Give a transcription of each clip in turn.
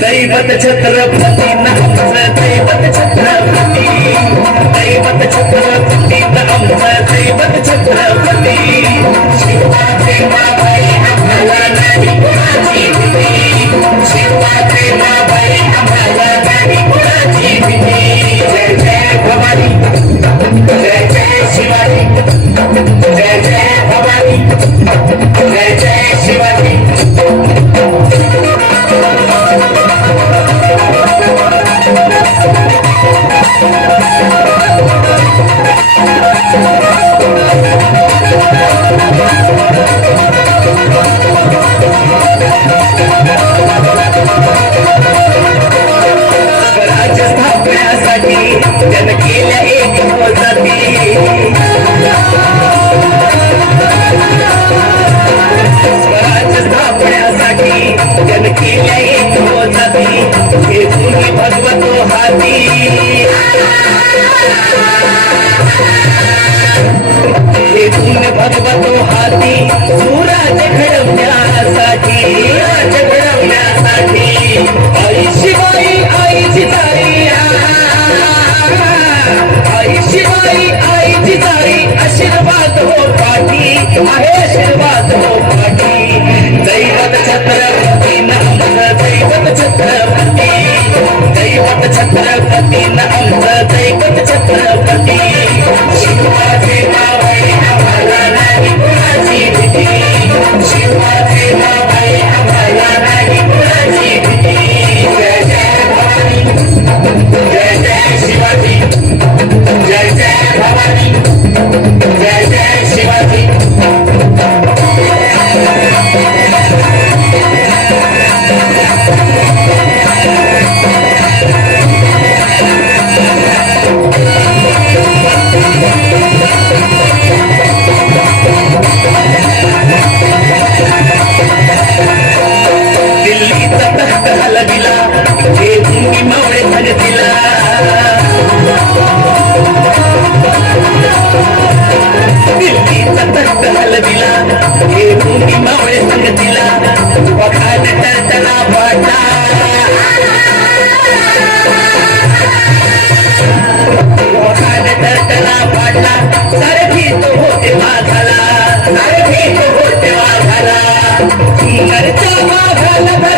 दैवत छत्रपती नामचं दैवत छत्रपती दैवत छत्रपती नामचं दैवत छत्रपती आशीर्वाद हो पाठी आहे आशीर्वाद हो पाठी तख्त हलविला हे भूमी मावळे भगतीला दिल्लीचा तख्त हलविला हे भूमी मावळे भगतीला वखान टळटळा पाटा वखान टळटळा पाटा सारखी तो होते वाघाला सारखी तो होते वाघाला सुंदरच्या वाघाला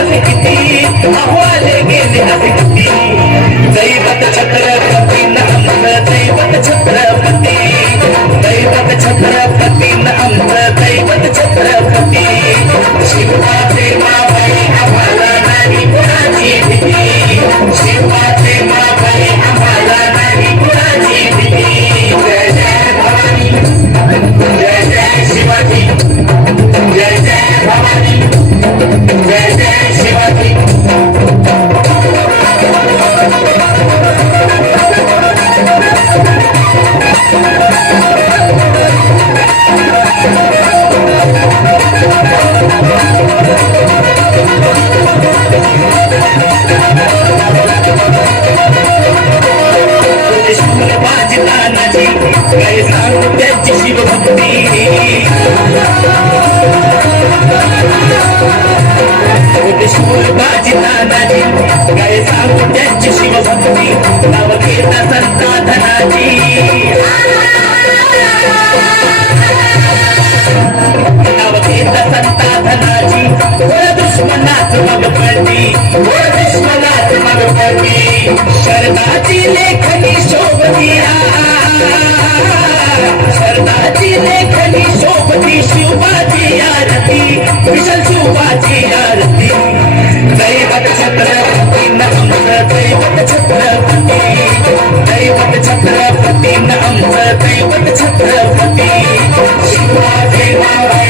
गेले किती अहो गेले असे किती दैवत छत्रपती नाम दैवत छत्रपती दैवत छत्रपती। त्याची शिवभक्ती शूर तानाजी काय सांगू त्याची शिवभक्ती नाव घेता संता धनाजी नाव घेता संता धनाजी दुश्मनाच मग पडली हो दुश्मनाच मग पडली शरदाची लेखनी शोभतीया शरणाची लेखनी शोभती शिवबाची आरती विशाल शिवबाची आरती. दैवत छत्रपती नमच दैवत छत्रपती. दैवत छत्रपती नमच दैवत छत्रपती. शिवा देवा